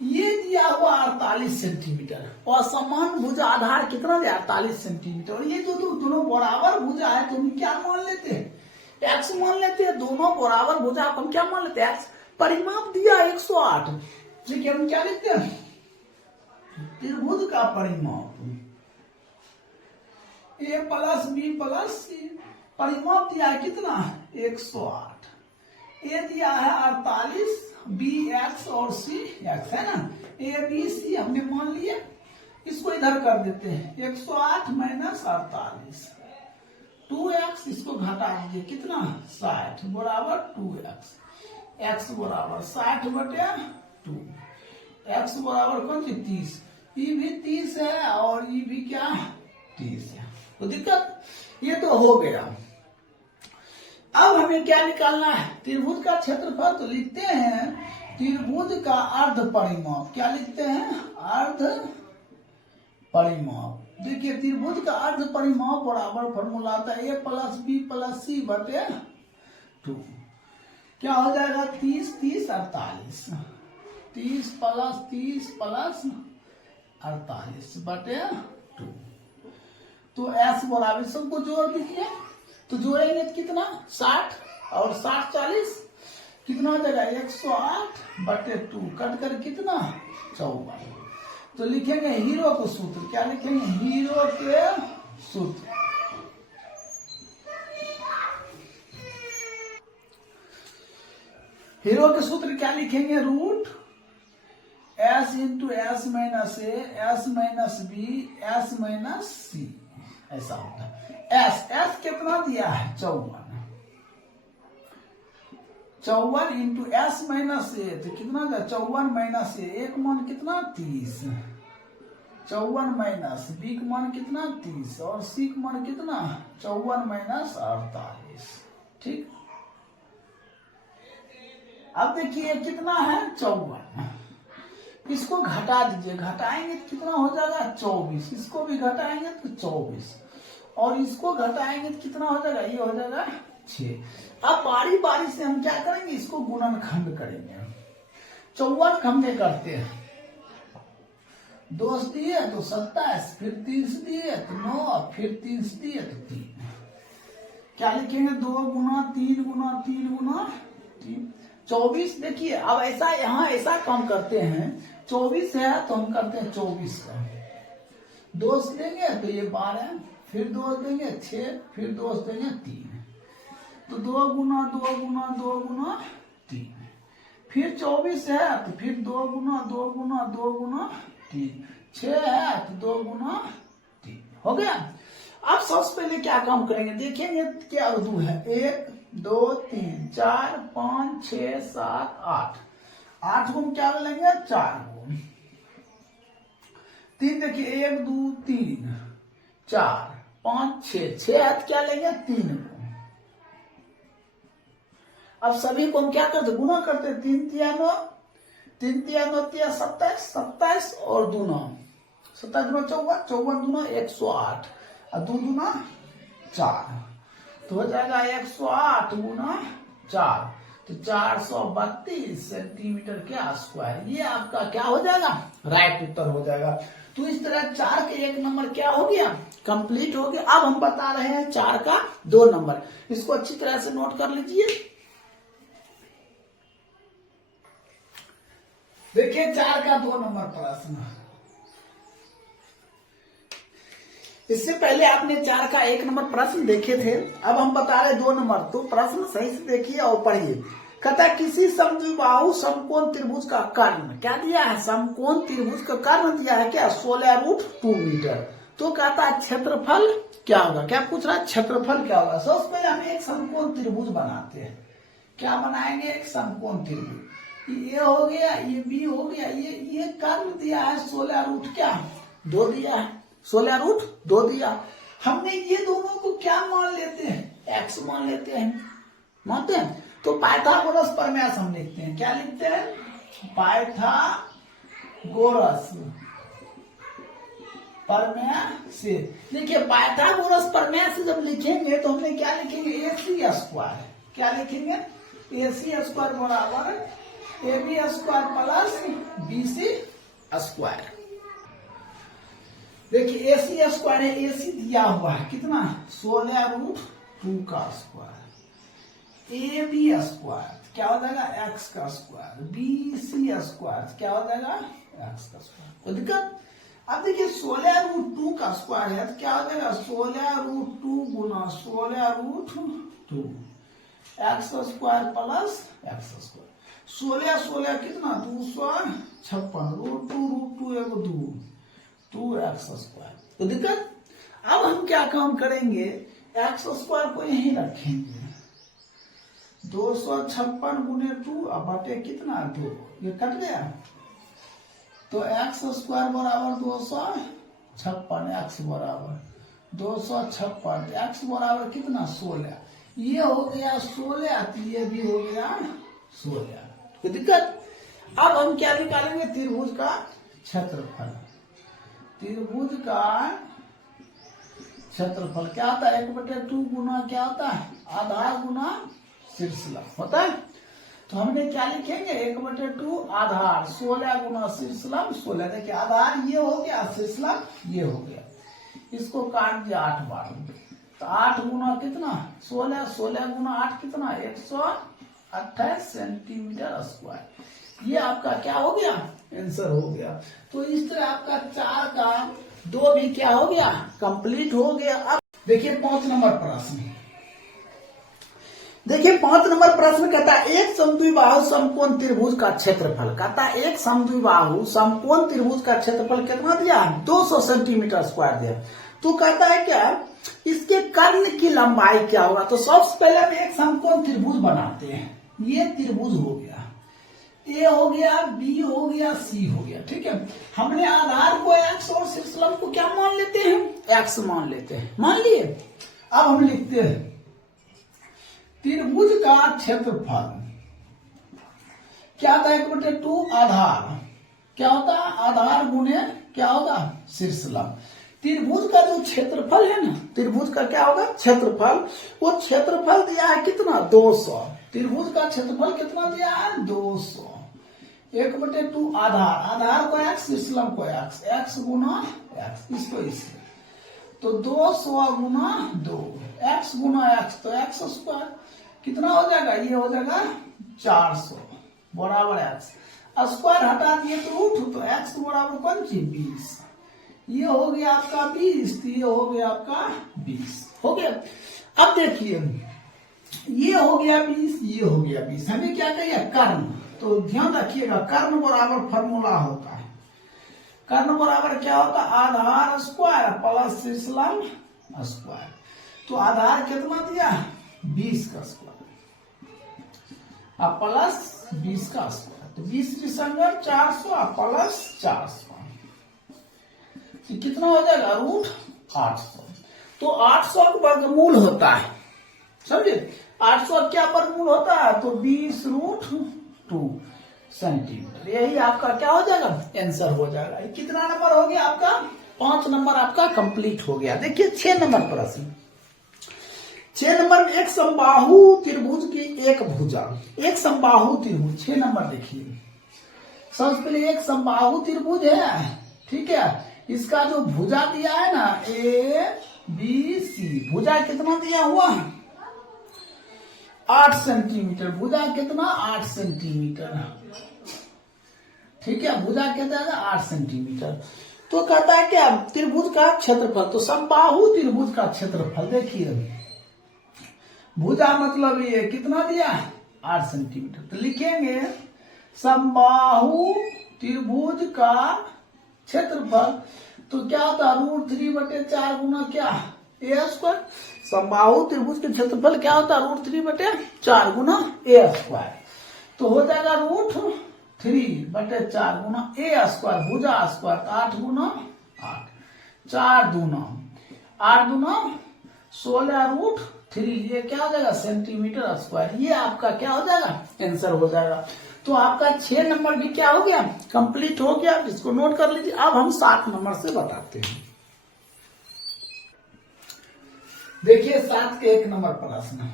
ये दिया हुआ 48 सेंटीमीटर और समान भुजा आधार कितना दिया? 48 सेंटीमीटर। और ये जो दोनों बराबर भुजा है तो हम क्या मान लेते हैं? x मान लेते हैं। दोनों बराबर भुजा हम क्या मान लेते हैं? x। परिमाप दिया 108। ठीक है, हम क्या लिखते हैं? त्रिभुज का परिमाप A plus B plus C। परिमाप दिया है कितना? 108। A दिया है 48, B x और C x है ना। A B C हमने मान लिया। इसको इधर कर देते हैं। 108 माइनस 48 2x। इसको घटा दीजिए कितना? 60 बराबर 2x। x बराबर 60 बटे 2। x बराबर कौन सी? 30। ये भी 30 है और ये भी क्या? 30 है। तो दिक्कत ये तो हो गया। अब हमें क्या निकालना है? त्रिभुज का क्षेत्रफल। तो लिखते हैं त्रिभुज का अर्ध परिमाप। क्या लिखते हैं? अर्ध परिमाप। देखिए त्रिभुज का अर्ध परिमाप बराबर फॉर्मूला आता है A plus B plus C बटे 2। क्या हो जाएगा? 30 30 48। 30 प्लस 48 बटे 2। तो S बराबर सबको जोड़ दीजिए। तो जोड़ेंगे तो कितना? 60 और 60 40 कितना हो जाएगा? 108 बटे 2 कट कर कितना? 54। तो लिखेंगे हीरो को सूत्र। क्या लिखेंगे? हीरो के सूत्र। हीरो के सूत्र क्या लिखेंगे? Root S into S minus A, S minus B, S minus C। ऐसा होता है। S कितना दिया है? 54। 54 इंटू S माइनस A तो कितना था? 54 माइनस A। एक मान कितना? 30। 54 माइनस B का मान कितना? 30 और C का मान कितना? 54 माइनस 48। ठीक। अब देखिए कितना है? 54। इसको घटा दीजिए। घटाएंगे तो कितना हो जाएगा? 24। इसको भी घटाएंगे तो 24 और इसको घटाएंगे तो कितना हो जाएगा? ये हो जाएगा 6। अब बारी बारी से हम क्या करेंगे? इसको गुणनखंड करेंगे। 54 हमने करते हैं। 2 दिए तो 27, फिर 3 दिए तो 9, फिर 3 दिए तो 3। क्या लिखेंगे? 2 गुना 3 गुना 3 गुना 3 24। देखिए अब ऐसा यहाँ ऐसा काम करते हैं। 24 है तो हम करते हैं 24 का 2 देंगे तो ये 12, फिर 2 देंगे 6, फिर 2 देंगे 3। तो 2 गुना 2 गुना 2 गुना 3। फिर 24 है तो फिर 2 गुना 2 गुना 2 गुना 3। 6 है तो 2 गुना 3 हो गया। अब सबसे पहले क्या काम करेंगे? देखेंगे क्या उर्दू है। 1 2 3 4 5 6 7 8। 8 को हम क्या लेंगे? 4 को। 3 देखिए 1 2 3 4 5 6। 6 हाथ क्या लेंगे? 3 को। अब सभी को हम क्या करते? गुना करते। 3 तिया 9, 3 तिया 9 तिया 27, 27 और 2 9 27 दूना 54, 54 दूना 108 और 2 दूना 4। तो हो जाएगा 108 गुना 4 तो 432 सेंटीमीटर के स्क्वायर। ये आपका क्या हो जाएगा? राइट उत्तर हो जाएगा। तो इस तरह 4 के 1 नंबर क्या हो गया? कंप्लीट हो गया। अब हम बता रहे हैं 4 का 2 नंबर। इसको अच्छी तरह से नोट कर लीजिए। देखिए 4 का 2 नंबर प्रश्न। इससे पहले आपने 4 का 1 नंबर प्रश्न देखे थे। अब हम बता रहे 2 नंबर। तो प्रश्न सही से देखिए और पढ़िए। कहता है किसी समद्विबाहु समकोण त्रिभुज का कर्ण। क्या दिया है? समकोण त्रिभुज का कर्ण दिया है क्या? 16√2 मीटर। तो कहता है क्षेत्रफल क्या होगा? क्या पूछ रहा है? क्षेत्रफल क्या होगा? सबसे पहले हम एक समकोण त्रिभुज बनाते हैं। क्या बनाएंगे? एक समकोण त्रिभुज। ये हो गया, ये बी हो गया, ये कर्ण दिया है 16 रूट क्या 2 दिया है, 16 रूट 2 दिया। हमने ये दोनों को क्या मान लेते हैं, एक्स मान लेते हैं, मानते हैं। तो पाइथागोरस प्रमेय हम लिखते हैं, क्या लिखते हैं, पाइथागोरस प्रमेय से। देखिए पाइथागोरस प्रमेय से जब लिखेंगे तो हमने क्या लिखेंगे, AC स्क्वायर, क्या लिखेंगे, AC स्क्वायर बराबर AB square plus BC square. देखिए AC स्क्वायर है, AC दिया हुआ है कितना 16 रूट 2 का स्क्वायर, AB स्क्वायर क्या हो जाएगा x का स्क्वायर, BC स्क्वायर क्या हो जाएगा x का स्क्वायर। कोई दिक्कत। अब देखिए 16 रूट 2 का स्क्वायर है तो क्या हो जाएगा 16 रूट 2 गुना 16 root 2 x square plus x square. 16 16 कितना 256 रूट 2 एगो 2 एक्स स्क्वायर। तो दिक्कत। अब हम क्या काम करेंगे, एक्स स्क्वायर को यहीं रखेंगे, 256 गुने 2 अब बटे कितना 2, ये कट गया तो एक्स स्क्वायर बराबर 256, एक्स बराबर 256, एक्स बराबर कितना 16, ये हो गया 16 तो ये भी हो गया 16। कोई दिक्कत। अब हम क्या निकालेंगे, त्रिभुज का क्षेत्रफल। त्रिभुज का क्षेत्रफल क्या होता है 1/2 गुना क्या होता है आधार गुना शीर्षलंब होता है। तो हमने क्या लिखेंगे 1/2 आधार 16 गुना शीर्षलंब 16। देखिए आधार ये हो गया, शीर्षलंब ये हो गया, इसको काट दिया 8 बार तो 8 गुना कितना 16, 16 गुना 8 कितना 128 सेंटीमीटर स्क्वायर। ये आपका क्या हो गया आंसर हो गया। तो इस तरह आपका 4 का 2 भी क्या हो गया कंप्लीट हो गया। अब देखिए 5 नंबर प्रश्न, देखिए 5 नंबर प्रश्न कहता है एक समद्विबाहु समकोण त्रिभुज का क्षेत्रफल, कहता है एक समद्विबाहु समकोण त्रिभुज का क्षेत्रफल कितना दिया 200 सेंटीमीटर स्क्वायर दिया। तो कहता है क्या इसके कर्ण की लंबाई क्या होगा। तो सबसे पहले हम एक समकोण त्रिभुज बनाते हैं, ये त्रिभुज हो गया, ए हो गया, बी हो गया, सी हो गया, ठीक है। हमने आधार को एक्स और शीर्षलंब को क्या मान लेते हैं एक्स मान लेते हैं, मान लिए। अब हम लिखते हैं त्रिभुज का क्षेत्रफल क्या होता है 1/2 आधार क्या होता है आधार गुने क्या होगा शीर्षलंब। त्रिभुज का जो क्षेत्रफल है ना, त्रिभुज का क्या होगा क्षेत्रफल, वो क्षेत्रफल दिया है कितना 200। त्रिभुज का क्षेत्रफल कितना दिया है 200, 1/2 आधार, आधार को एक्स शीर्षलंब को एक्स, एक्स गुना एक्स, इसको इससे तो 200 गुना 2 एक्स गुना एक्स, तो एक्स स्क्वायर कितना हो जाएगा, ये हो जाएगा 400 बराबर एक्स स्क्वायर हटा दिए तो रूट, तो एक्स बराबर कौन चीज 20, ये हो गया आपका 20, तो ये हो गया आपका 20 हो गया। अब देखिए ये हो गया 20, ये हो गया 20, हमें क्या कहिए कर्ण। तो ध्यान रखिएगा कर्ण बराबर फॉर्मूला होता है, कर्ण बराबर क्या होता है आधार स्क्वायर प्लस शीर्षलंब स्क्वायर। तो आधार कितना दिया 20 का स्क्वायर अब प्लस 20 का स्क्वायर, तो 20 संगम 400 प्लस 400 कितना हो जाएगा रूट 800। तो 800 का वर्गमूल होता है, समझे 800 क्या वर्गमूल होता है, तो 20 रूट 2 सेंटीमीटर। यही आपका क्या हो जाएगा आंसर हो जाएगा। कितना नंबर हो गया आपका 5 नंबर आपका कंप्लीट हो गया। देखिए 6 नंबर प्रश्न, 6 नंबर में एक समबाहु त्रिभुज की एक भुजा, एक समबाहु त्रिभुज 6 नंबर देखिए। सबसे पहले एक समबाहु त्रिभुज है, ठीक है, इसका जो भुजा दिया है ना ABC, भुजा कितना दिया हुआ है 8 सेंटीमीटर, भुजा कितना 8 सेंटीमीटर, ठीक है, भुजा कितना है 8 सेंटीमीटर। तो कहता है क्या त्रिभुज का क्षेत्रफल, तो समबाहु त्रिभुज का क्षेत्रफल देखिए भुजा मतलब ये कितना दिया 8 सेंटीमीटर, तो लिखेंगे समबाहु त्रिभुज का क्षेत्रफल, तो क्या होता √3/4 गुना क्या ए स्क्वायर। समबाहु त्रिभुज के क्षेत्रफल क्या होता √3/4 गुना ए स्क्वायर। तो हो जाएगा √3/4 गुना ए स्क्वायर भुजा स्क्वायर, 8 गुना 8, 4 दूना 8 दूना 16√3, ये क्या हो जाएगा सेंटीमीटर स्क्वायर। ये आपका क्या हो जाएगा आंसर हो जाएगा। तो आपका 6 नंबर भी क्या हो गया कंप्लीट हो गया, इसको नोट कर लीजिए। अब हम 7 नंबर से बताते हैं। देखिए 7 के 1 नंबर प्रश्न।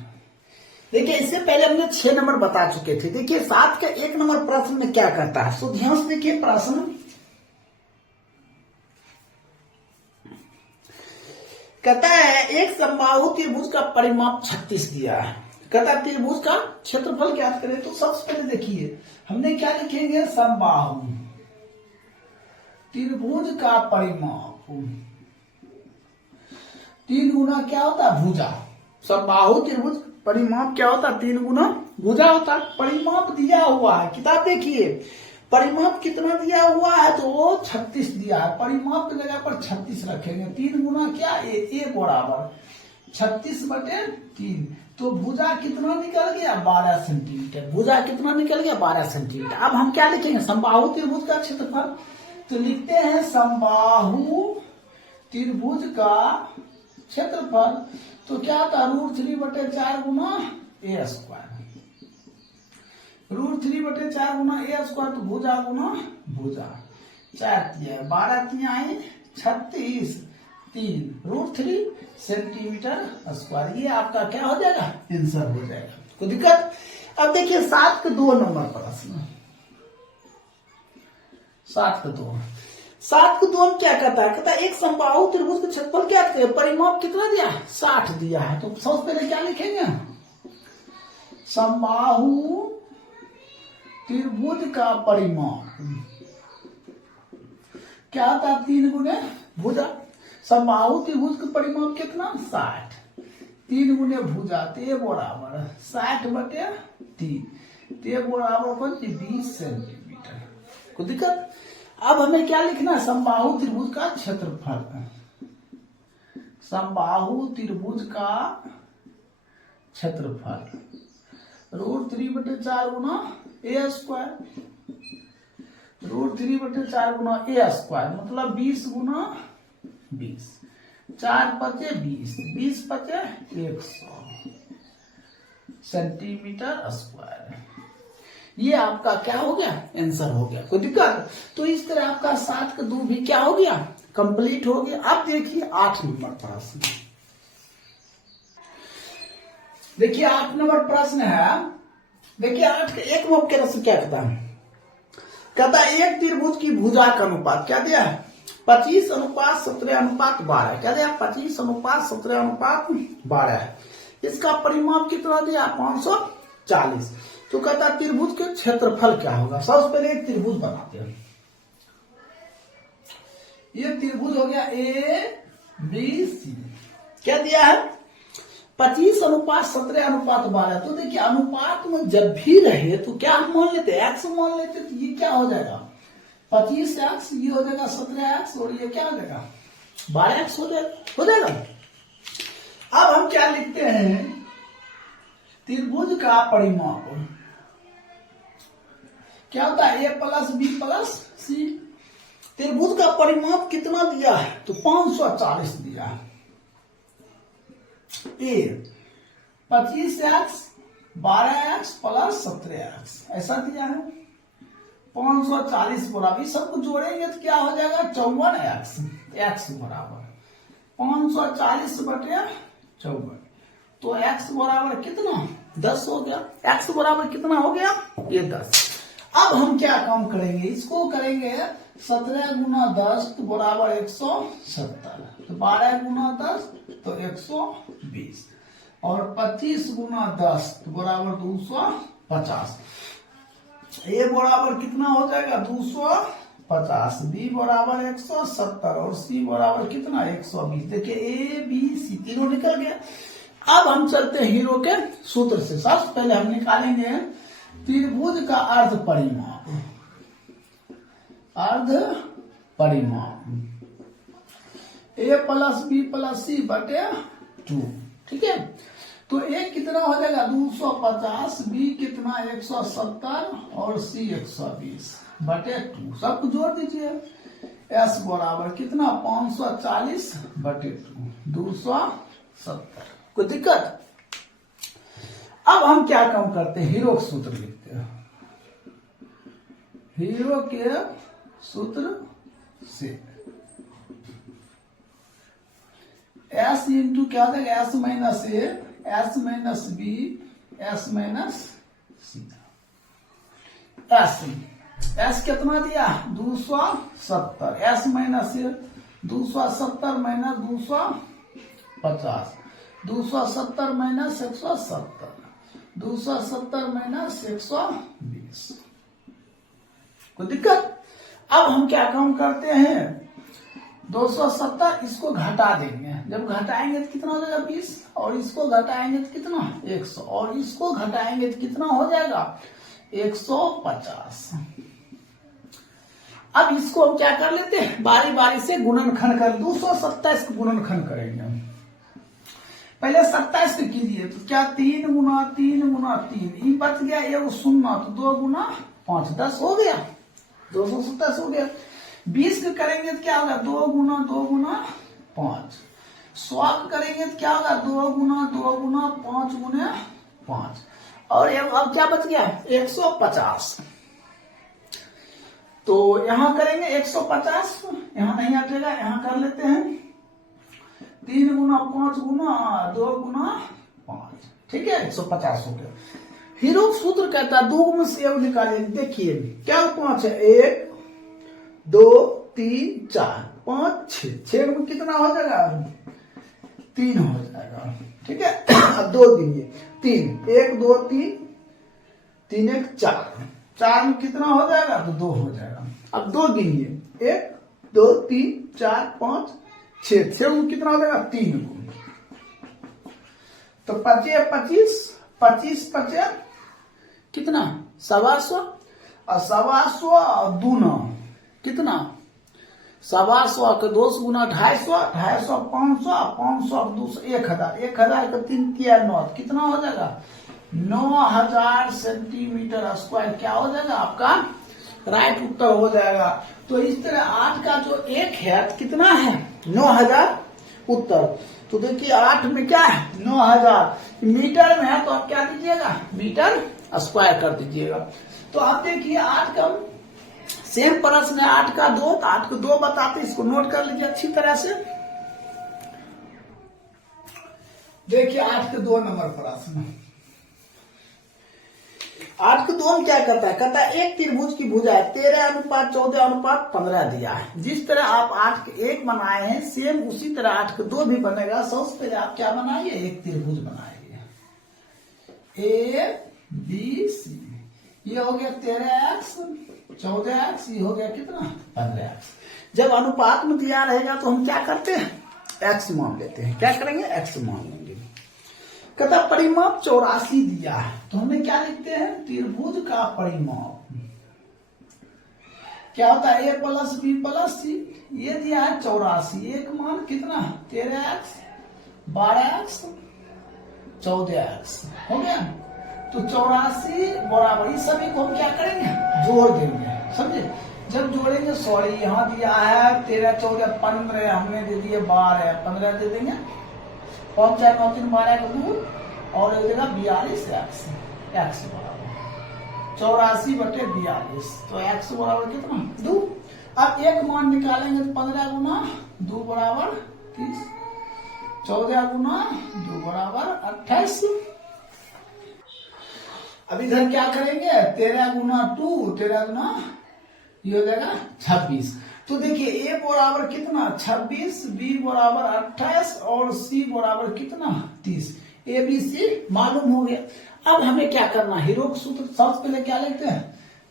देखिए इससे पहले हमने 6 नंबर बता चुके थे। देखिए 7 के 1 नंबर प्रश्न में क्या करता है, तो ध्यान से देखिए प्रश्न कहता है एक समबाहु त्रिभुज का परिमाप 36 दिया है। कहता है त्रिभुज का क्षेत्रफल ज्ञात करें। तो सबसे पहले देखिए हमने क्या लिखेंगे, समबाहु त्रिभुज का परिमाप 3 गुना क्या होता है भुजा। समबाहु त्रिभुज परिमाप क्या होता है 3 गुना भुजा होता है। परिमाप दिया हुआ है, किताब देखिए परिमाप कितना दिया हुआ है, तो वो 36 दिया है। परिमाप की जगह पर 36 रखेंगे। 3 गुना क्या ए बराबर 36/3। तो भुजा कितना निकल गया 12 सेंटीमीटर। भुजा कितना निकल गया 12 सेंटीमीटर। अब हम क्या लिखेंगे समबाहु त्रिभुज का क्षेत्रफल। तो लिखते हैं समबाहु त्रिभुज का क्षेत्रफल। तो क्या होता है √3/4 गुना ए स्क्वायर। √3/4 गुना ए स्क्वायर, तो भुजा गुना भुजा 4 12 36 3 √3 सेंटीमीटर स्क्वायर। ये आपका क्या हो जाएगा आंसर हो जाएगा। कोई दिक्कत। अब देखिए 7 के 2 नंबर प्रश्न। 7 के 2 में क्या कहता है, कहता है एक समबाहु त्रिभुज का क्षेत्रफल क्या है, परिमाप कितना दिया 60 दिया है। तो सबसे पहले क्या लिखेंगे, समबाहु त्रिभुज का परिमाप क्या होता है 3 गुने भुजा। समबाहु त्रिभुज का परिमाप कितना 60, 3 गुने भुजा, ते बराबर 60/3, ते बराबर 20 सेंटीमीटर। कोई दिक्कत। अब हमें क्या लिखना है, समबाहु त्रिभुज का क्षेत्रफल। समबाहु त्रिभुज का क्षेत्रफल √3/4 गुना ए स्क्वायर। √3/4 गुना ए स्क्वायर मतलब 20 गुना 20, 4 पचे 20, 20 पचे 100 सेंटीमीटर स्क्वायर। ये आपका क्या हो गया आंसर हो गया। कोई दिक्कत। तो इस तरह आपका 7 का 2 भी क्या हो गया कंप्लीट हो गया। अब देखिए 8 नंबर प्रश्न। देखिए 8 नंबर प्रश्न है। देखिए 8 के 1 नंबर प्रश्न क्या कहता है, कहता है एक त्रिभुज की भुजा का अनुपात क्या दिया है 25:17:12। क्या दिया 25:17:12। इसका परिमाप कितना दिया 540। तो कहता है त्रिभुज के क्षेत्रफल क्या होगा। सबसे पहले एक त्रिभुज बनाते हैं। ये त्रिभुज हो गया ABC। क्या दिया है 25:17:12। तो देखिए अनुपात में जब भी रहे तो क्या हम मान लेते हैं x मान लेते। तो ये क्या हो जाएगा 25x, ये हो जाएगा 17x, और ये क्या हो जाएगा 12x हो जाएगा। अब हम क्या लिखते हैं, त्रिभुज का परिमाप क्या होता है a + b + c। त्रिभुज का परिमाप कितना दिया है, तो 540 दिया है। a 25x 12x + 17x ऐसा दिया है। 540 बराबर सबको जोड़ेंगे तो क्या हो जाएगा 54x। x बराबर 540/54। तो x बराबर कितना 10 हो गया। x बराबर कितना हो गया ये 10। अब हम क्या काम करेंगे, इसको करेंगे 17 गुना 10 तो बराबर 170। तो 12 गुना 10 तो 120, और 25 गुना 10 तो बराबर 250। ए बराबर कितना हो जाएगा 250, बी बराबर 170, और सी बराबर कितना 120। देखिए ए बी सी तीनों निकल गया। अब हम चलते हैं हीरो के सूत्र से। सबसे पहले हम निकालेंगे त्रिभुज का अर्ध परिमाप। अर्ध परिमाप a + b + c/2। ठीक है। तो ए कितना हो जाएगा 250, बी कितना 170 और सी 120 बटे 2। सब कुछ जोड़ दीजिए। एस बराबर कितना 540 बटे 2 270। कोई दिक्कत? अब हम क्या काम करते हैं, हीरो का सूत्र लिखते हैं। हीरो के सूत्र से एस इंटू क्या हो जाएगा S minus A, S minus B, S minus C. S कितना दिया 270, S minus A 270 minus 250, 270 minus 170, 270 minus 120। कोई दिक्कत? अब हम क्या काम करते हैं 270 इसको घटा देंगे। जब घटाएंगे तो कितना हो जाएगा 20, और इसको घटाएंगे तो कितना 100, और इसको घटाएंगे तो कितना हो जाएगा 150। अब इसको हम क्या कर लेते हैं बारी बारी से गुणनखंड कर 227 का गुणनखंड करेंगे हम। पहले 27 को कीजिए तो क्या 3 गुना 3 गुना 3, ये बच गया ये शून्य, तो 2 गुना 5 10 हो गया, 227 हो गया। 20 को करेंगे तो क्या होगा 2 गुना 5, 100 करेंगे तो क्या होगा 2 गुना 5 गुना 5, और अब क्या बच गया 150। तो यहां करेंगे 150, यहां नहीं हटेगा, यहां कर लेते हैं 3 गुना 5 गुना 2 गुना 5, ठीक है 150 हो गया। हीरो सूत्र कहता है 2 में से निकालिए। देखिए क्या 5 है 1 2 3 4 5 6, 6 में कितना हो जाएगा 3 हो जाएगा, ठीक है। अब 2 गिनिए 3 1 2 3 3 1 4, 4 में कितना हो जाएगा तो 2 हो जाएगा। अब 2 गिनिए 1 2 3 4 5 6, 6 में कितना हो जाएगा 3 को, तो 25 25 25 25 कितना 125, और 125 दूना कितना 125 के 2 गुना 250, 250 500, 500 200 1000, 1000 का 3 किया 9, कितना हो जाएगा 9000 सेंटीमीटर स्क्वायर क्या हो जाएगा आपका राइट उत्तर हो जाएगा। तो इस तरह 8 का जो 1 है कितना है 9000 उत्तर। तो देखिए 8 में क्या है 9000, मीटर में है तो आप क्या दीजिएगा मीटर स्क्वायर कर दीजिएगा। तो आप देखिए 8 का सेम प्रश्न है 8 का 2, तो 8 को 2 बताते, इसको नोट कर लीजिए अच्छी तरह से। देखिए 8 के 2 नंबर प्रश्न, 8 के 2 में क्या करता है, कहता है एक त्रिभुज की भुजा 13:14:15 दिया है। जिस तरह आप 8 के 1 बनाए हैं सेम उसी तरह 8 के 2 भी बनेगा। सबसे पहले आप क्या बनाइए एक त्रिभुज बनाइए ए बी सी, ये हो गया 13x 14x, ये हो गया कितना 15x। जब अनुपात में दिया रहेगा तो हम क्या करते हैं x मान लेते हैं। क्या करेंगे x मान लेंगे। कहता परिमाप 84 दिया है तो हमें क्या लिखते हैं त्रिभुज का परिमाप क्या होता है a प्लस बी प्लस सी, ये दिया है 84, एक मान कितना 13x 12x 14x हो गया। तो 84 बराबर इस सभी को हम क्या करेंगे जोड़ देंगे, समझे। जब जोड़ेंगे सॉरी यहाँ दिया है 13 14 15, हमने दे दिए 12 15 दे देंगे 5 4 9 3 12 का 2 और एक जगह 42x, x बराबर 84 बटे 42, तो x बराबर कितना 2। अब एक मान निकालेंगे तो 15 गुना 2 बराबर 30, 14 गुना 2 बराबर 28। अब इधर क्या करेंगे 13 गुना 2 13 गुना ये हो जाएगा 26। तो देखिए ए बराबर कितना 26, बी बराबर 28 और सी बराबर कितना 30। ए बी सी मालूम हो गया। अब हमें क्या करना हीरो का सूत्र सबसे पहले क्या लेते हैं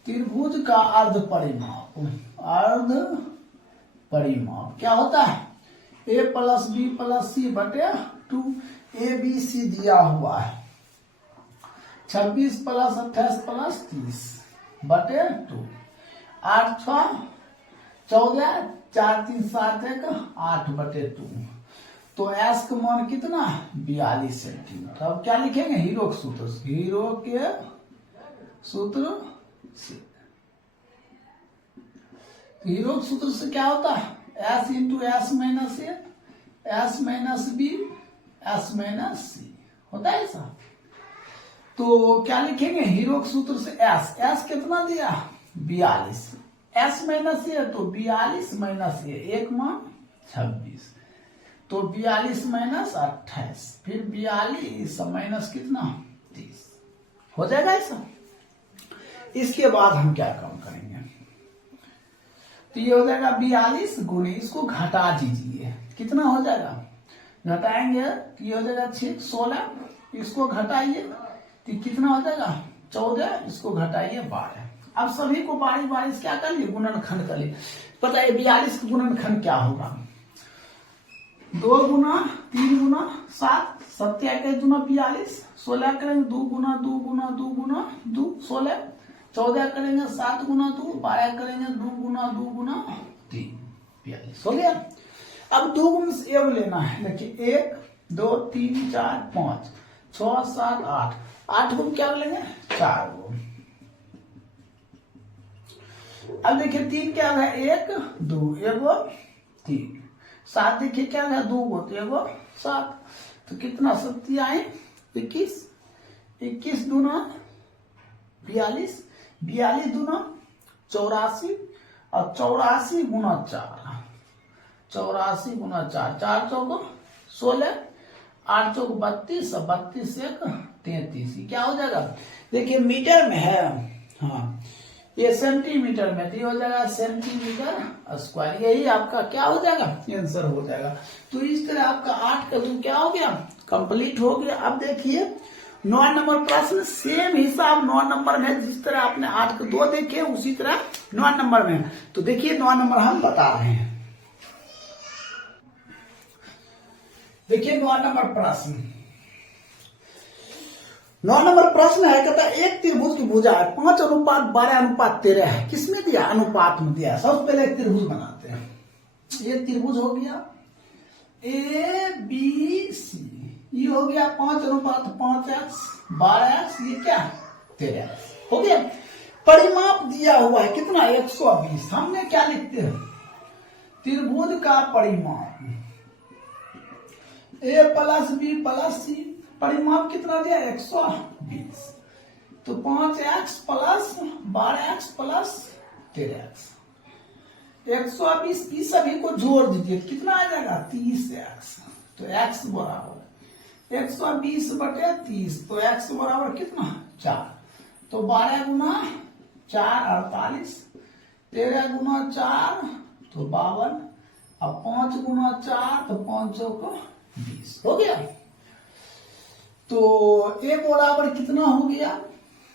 त्रिभुज का अर्ध परिमाप। अर्ध परिमाप क्या होता है ए प्लस बी प्लस सी बटे 2, ए बी सी दिया हुआ है 26 प्लस 28 प्लस 30 बटे 2, 8 6 14 4 3 7 1 8 बटे 2। तो एस का मान कितना 42 सेंटीमीटर। अब क्या लिखेंगे हीरो के सूत्र से, हीरो के सूत्र से। हीरो के सूत्र से क्या होता है S into S minus A, S minus B, S minus C होता है ऐसा। तो क्या लिखेंगे हीरो के सूत्र से एस, एस कितना दिया 42, एस माइनस ए तो 42 माइनस ए, एक मान 26, तो 42 माइनस 28, फिर 42 माइनस कितना 30 हो जाएगा ऐसा। इसके बाद हम क्या काम करेंगे, तो ये हो जाएगा 42 गुणे, इसको घटा दीजिए कितना हो जाएगा, घटाएंगे तो ये हो जाएगा 6, 16, इसको घटाइए तो कितना हो जाएगा 14, इसको घटाइए 12। अब सभी को बारी बारी से क्या कर लिए गुणनखंड कर लिए। पता है 42 का गुणनखंड क्या होगा, 2 गुना 3 गुना 7, 7 21 गुना 42, 16 करेंगे 2 गुना 2 गुना 2 गुना 2 16, 14 करेंगे 7 गुना 2, 12 करेंगे 2 गुना 2 गुना 3 42 हो गया। अब 2 गुण से एव लेना है, देखिए 1 2 3 4 5 6 7 8, 8 गुण क्या लेंगे 4 गुण। अब देखिए 3 क्या है 1 2 एगो 3, 7 देखिए क्या है 2 गो तो एगो 7, तो कितना 7 आए 21, 21 दूना 42, 42 दूना 84, और 84 गुना 4, 84 गुना 4, 4 चौक 16, 8 चौक 32, 32 एक 33, क्या हो जाएगा देखिए मीटर में है, हाँ ये सेंटीमीटर में, तो ये हो जाएगा सेंटीमीटर स्क्वायर, यही आपका क्या हो जाएगा आंसर हो जाएगा। तो इस तरह आपका 8 का गुण क्या हो गया कंप्लीट हो गया। अब देखिए 9 नंबर प्रश्न सेम हिसाब 9 नंबर में, जिस तरह आपने 8 के 2 देखे उसी तरह 9 नंबर में। तो देखिए 9 नंबर हम बता रहे हैं, देखिए 9 नंबर प्रश्न, 9 नंबर प्रश्न है, कहता है एक त्रिभुज की भुजा है 5:12:13 है, किसमें दिया अनुपात में दिया है। सबसे पहले एक त्रिभुज बनाते हैं, ये त्रिभुज हो गया ए बी सी, ये हो गया 5:5x 12x, ये क्या 13x हो गया। परिमाप दिया हुआ है कितना 120, हमने क्या लिखते हैं त्रिभुज का परिमाप ए प्लस बी प्लस सी, परिमाप कितना दिया 120, तो 5x plus 12x plus 13x, 120 की सभी को जोड़ दीजिए कितना आ जाएगा 30x, तो x बराबर 120 बटे 30, तो x बराबर कितना 4, तो 12 गुना 4 48, 13 गुना 4 तो 52, अब 5 गुना 4 तो 5 को 20 हो गया। तो a बराबर कितना हो गया,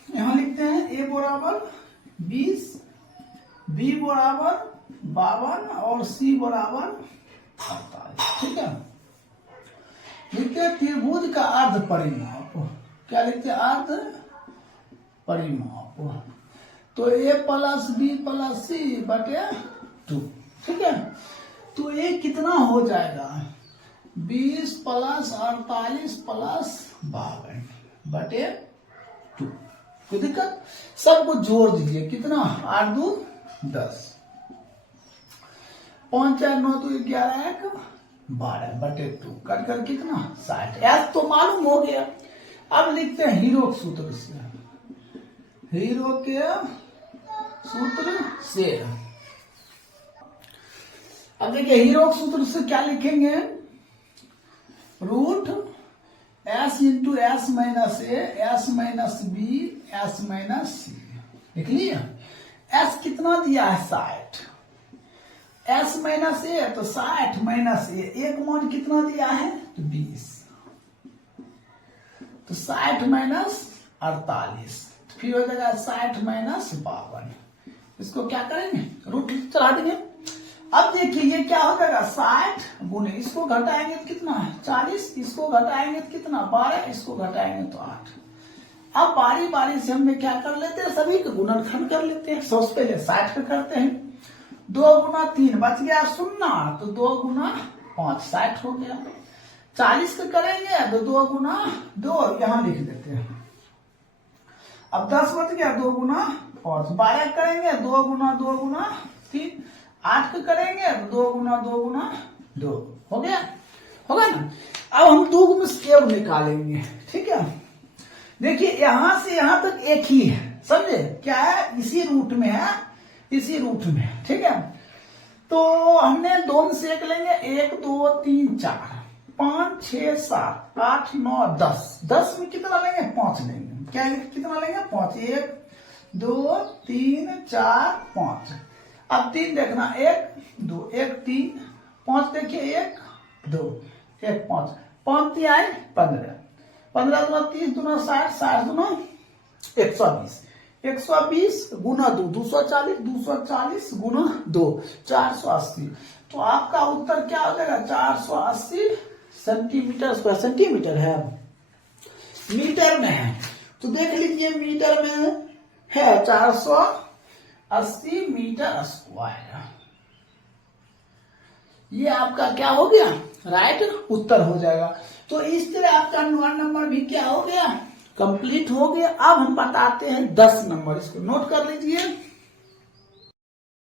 यहां लिखते हैं a बराबर 20, b बराबर 52 और c बराबर 48, ठीक है। लिखते हैं त्रिभुज का अर्ध परिमाप, क्या लिखते हैं अर्ध परिमाप, तो a plus B plus C बटे 2, ठीक है। तो ये कितना हो जाएगा 20 प्लस 48 प्लस 52 बटे 2, कोई दिक्कत, सबको जोड़ दीजिए कितना 8 2 10, 5 4 9 2 11 1 12 बटे 2, कट कर कितना 60, ऐसा तो मालूम हो गया। अब लिखते हैं हीरो के सूत्र से, हीरो के सूत्र से। अब देखिए हीरो के सूत्र से क्या लिखेंगे, root S into S minus A, S minus B, S minus C, लिख लिया। एस कितना दिया है 60, एस माइनस ए तो 60 माइनस ए, एक मान कितना दिया है तो 20, तो 60 माइनस 48, फिर हो जाएगा 60 माइनस 52, इसको क्या करेंगे रूट चला देंगे। अब देखिए ये क्या हो जाएगा 60 गुने, इसको घटाएंगे तो कितना है 40, इसको घटाएंगे तो कितना 12, इसको घटाएंगे तो 8। अब बारी बारी से हमने क्या कर लेते हैं सभी का गुणनखंड कर लेते हैं। सबसे पहले 60 का करते हैं, 2 गुना 3 बच गया 0, तो 2 गुना 5 60 हो गया। 40 का करेंगे तो 2 गुना 2, यहां लिख देते हैं। अब 10 बच गया, 2 गुना 5। 12 करेंगे 2 गुना 2 गुना 3। 8 का करेंगे तो 2 गुना 2 गुना 2। हो गया, होगा ना। अब हम 2 गुना 7 निकालेंगे, ठीक है। देखिए यहां से यहां तक एक ही है, समझे, क्या है, इसी रूट में है, इसी रूट में, ठीक है। तो हमने 2 में सेक लेंगे, 1 2 3 4 5 6 7 8 9 10। 10 में कितना लेंगे, 5 लेंगे। क्या कितना लेंगे, 5। 1 2 3 4 5। अब 3 देखना, 1 2 1 3 5, देखिए 1 2 1 5 5 3 आए 15। 15 दूना 30 दूना 60 60 दूना 120। 120 गुना 2 240 240 गुना 2 480। तो आपका उत्तर क्या हो जाएगा, 480 सेंटीमीटर स्क्वायर। सेंटीमीटर है, मीटर में है तो देख लीजिए, मीटर में है 480 मीटर स्क्वायर। ये आपका क्या हो गया, राइट उत्तर हो जाएगा। तो इस तरह आपका 9 नंबर भी क्या हो गया, कंप्लीट हो गया। अब हम बताते हैं 10 नंबर, इसको नोट कर लीजिए।